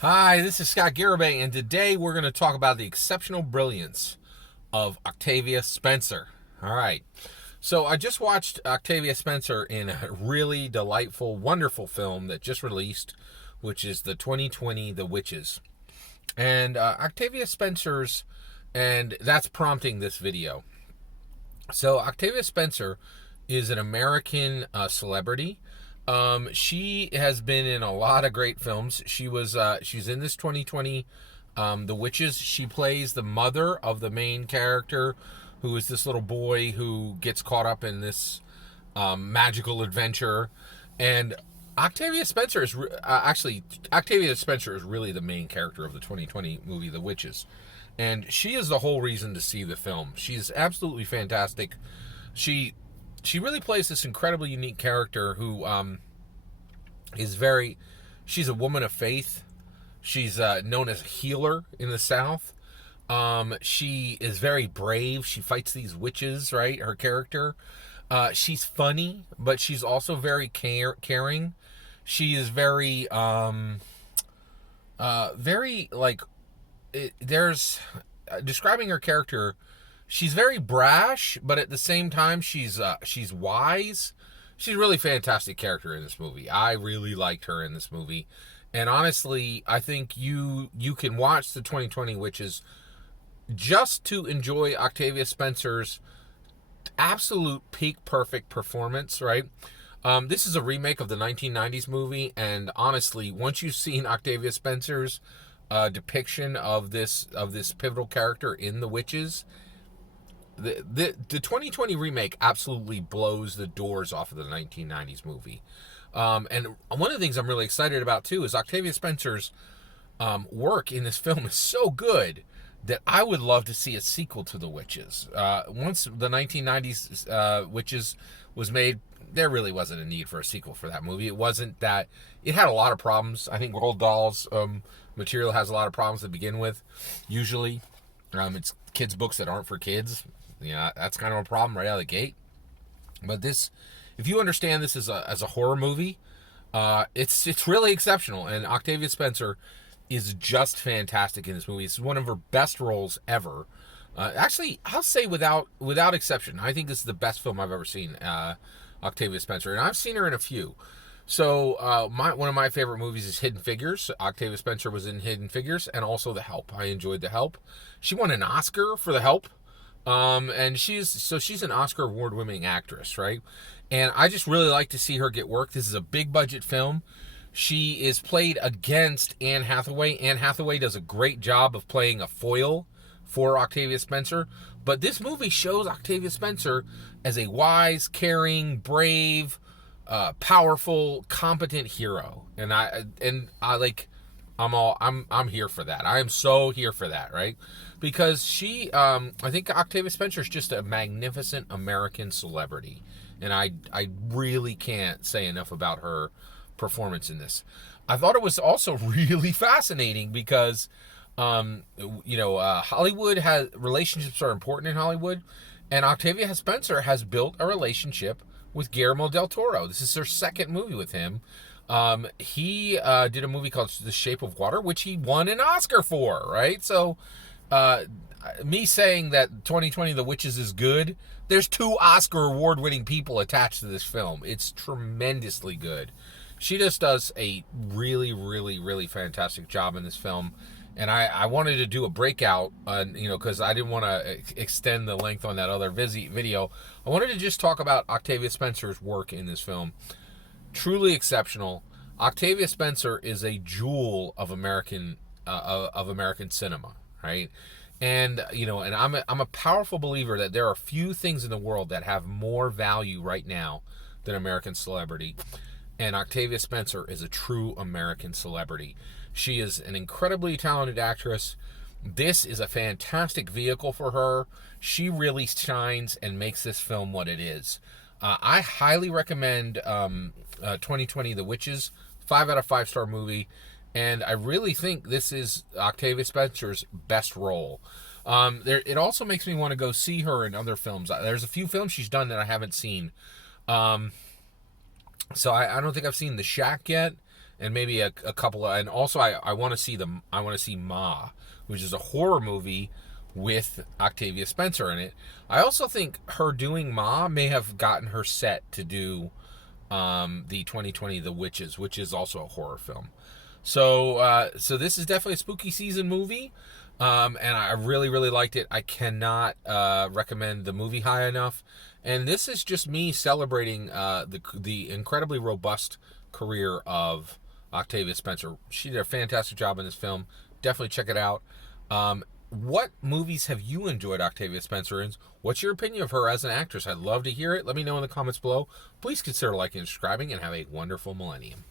Hi, this is Scott Garibay, and today we're going to talk about the exceptional brilliance of Octavia Spencer. All right. So I just watched Octavia Spencer in a really delightful, wonderful film that just released, which is the 2020 The Witches. And Octavia Spencer's, and that's prompting this video. So Octavia Spencer is an American celebrity. She has been in a lot of great films. She's in this 2020 The Witches. She plays the mother of the main character, who is this little boy who gets caught up in this magical adventure. And Octavia Spencer is Octavia Spencer is really the main character of the 2020 movie The Witches, and she is the whole reason to see the film. She's absolutely fantastic. She she really plays this incredibly unique character who is very. She's a woman of faith. She's known as a healer in the South. She is very brave. She fights these witches, right? Her character. She's funny, but she's also very caring. She is very like. There's describing her character. She's very brash, but at the same time, she's wise. She's a really fantastic character in this movie. I really liked her in this movie, and honestly, I think you can watch the 2020 Witches just to enjoy Octavia Spencer's absolute peak perfect performance. Right. This is a remake of the 1990s movie, and honestly, once you've seen Octavia Spencer's depiction of this pivotal character in The Witches, the 2020 remake absolutely blows the doors off of the 1990s movie. And one of the things I'm really excited about too is Octavia Spencer's work in this film is so good that I would love to see a sequel to The Witches. Once the 1990s Witches was made, there really wasn't a need for a sequel for that movie. It wasn't that. It had a lot of problems. I think Roald Dahl's material has a lot of problems to begin with. Usually, it's kids' books that aren't for kids. Yeah, that's kind of a problem right out of the gate. But this, if you understand this as a horror movie, it's really exceptional. And Octavia Spencer is just fantastic in this movie. It's one of her best roles ever. Actually, I'll say without exception, I think this is the best film I've ever seen. Octavia Spencer, and I've seen her in a few. So one of my favorite movies is Hidden Figures. Octavia Spencer was in Hidden Figures, and also The Help. I enjoyed The Help. She won an Oscar for The Help, and she's an Oscar award-winning actress, right? And I just really like to see her get work. This is a big budget film. She is played against Anne Hathaway. Anne Hathaway does a great job of playing a foil for Octavia Spencer, but this movie shows Octavia Spencer as a wise, caring, brave, powerful, competent hero, and I'm here for that. I am so here for that, right? Because I think Octavia Spencer is just a magnificent American celebrity, and I really can't say enough about her performance in this. I thought it was also really fascinating because Hollywood has relationships are important in Hollywood, and Octavia Spencer has built a relationship with Guillermo del Toro. This is her second movie with him. He did a movie called The Shape of Water, which he won an Oscar for, right? So, me saying that 2020 The Witches is good, there's two Oscar award-winning people attached to this film. It's tremendously good. She just does a really, really, really fantastic job in this film. And I wanted to do a breakout, because I didn't want to extend the length on that other video. I wanted to just talk about Octavia Spencer's work in this film. Truly exceptional. Octavia Spencer is a jewel of American cinema, right? And and I'm a powerful believer that there are few things in the world that have more value right now than American celebrity. And Octavia Spencer is a true American celebrity. She is an incredibly talented actress. This is a fantastic vehicle for her. She really shines and makes this film what it is. I highly recommend 2020 The Witches. 5 out of 5 star movie. And I really think this is Octavia Spencer's best role. It also makes me want to go see her in other films. There's a few films she's done that I haven't seen. So I don't think I've seen The Shack yet. and maybe a couple of, and also I want to see Ma, which is a horror movie with Octavia Spencer in it. I also think her doing Ma may have gotten her set to do the 2020 The Witches, which is also a horror film. So this is definitely a spooky season movie, and I really, really liked it. I cannot recommend the movie high enough. And this is just me celebrating the incredibly robust career of Octavia Spencer. She did a fantastic job in this film. Definitely check it out. What movies have you enjoyed Octavia Spencer in? What's your opinion of her as an actress? I'd love to hear it. Let me know in the comments below. Please consider liking and subscribing, and have a wonderful millennium.